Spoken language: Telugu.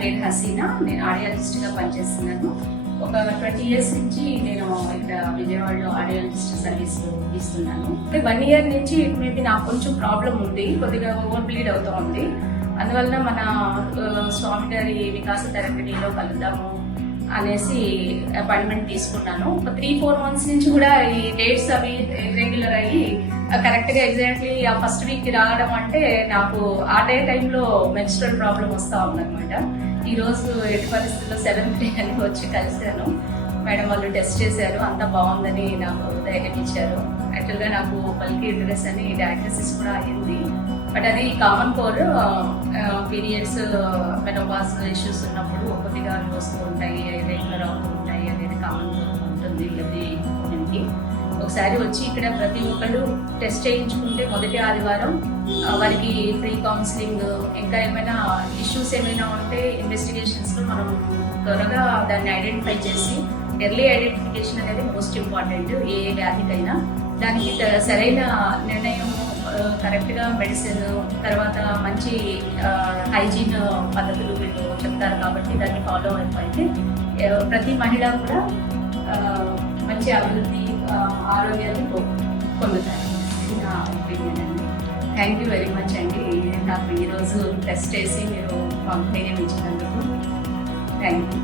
పేరు హసీనా. నేను ఆడియాలజిస్ట్గా పనిచేస్తున్నాను. ఒక 20 years నుంచి నేను ఇక్కడ విజయవాడలో ఆడియాలజిస్ట్ సర్వీస్ ఇస్తున్నాను. 1 year నుంచి ఇటు మీద నాకు కొంచెం ప్రాబ్లం ఉంది, కొద్దిగా ఓవర్ బ్లీడ్ అవుతూ ఉంది. అందువల్ల మన స్వామి గారి వికాస థెరపీలో కలుద్దాము అనేసి అపాయింట్మెంట్ తీసుకున్నాను. ఒక 3-4 months నుంచి కూడా ఈ డేట్స్ అవి ఇర్రెగ్యులర్ అయ్యి కరెక్ట్గా ఎగ్జాక్ట్లీ ఆ ఫస్ట్ వీక్ రావడం అంటే నాకు ఆ టైంలో మెన్స్ట్రల్ ప్రాబ్లం వస్తూ ఉందన్నమాట. ఈరోజు ఎట్టి పరిస్థితుల్లో 7th day అని వచ్చి కలిశాను. మేడం వాళ్ళు టెస్ట్ చేశారు, అంతా బాగుందని నాకు ధైర్యం ఇచ్చారు. యాక్చువల్గా నాకు పల్కి యూటరస్ అని డయాగ్నోసిస్ కూడా అయ్యింది. బట్ అది common core, periods menopause issues ఉన్నప్పుడు కొద్దిగా వస్తూ ఉంటాయి, రెగ్యులర్ అవుతూ ఉంటాయి అనేది కామన్ కోర్ ఉంటుంది ప్రతి ఉమెన్కి. ఒకసారి వచ్చి ఇక్కడ ప్రతి ఒక్కళ్ళు టెస్ట్ చేయించుకుంటే మొదటి ఆదివారం వారికి ఫ్రీ కౌన్సిలింగ్, ఇంకా ఏమైనా ఇష్యూస్ ఏమైనా ఉంటే ఇన్వెస్టిగేషన్స్లో మనం త్వరగా దాన్ని ఐడెంటిఫై చేసి ఎర్లీ ఐడెంటిఫికేషన్ అనేది మోస్ట్ ఇంపార్టెంట్ ఏ వ్యాధికైనా. దానికి సరైన నిర్ణయం, కరెక్ట్గా మెడిసిన్, తర్వాత మంచి హైజీన్ పద్ధతులు వీళ్ళు చెప్తారు కాబట్టి దాన్ని ఫాలో అయిపోతే ప్రతి మహిళ కూడా మంచి అభివృద్ధి ఆరోగ్యాన్ని పొందుతారు. నా ఒపీనియన్ అండి. థ్యాంక్ యూ వెరీ మచ్ అండి. నాకు ఈరోజు టెస్ట్ చేసి మీరు ధైర్యం ఇచ్చినందుకు థ్యాంక్ యూ.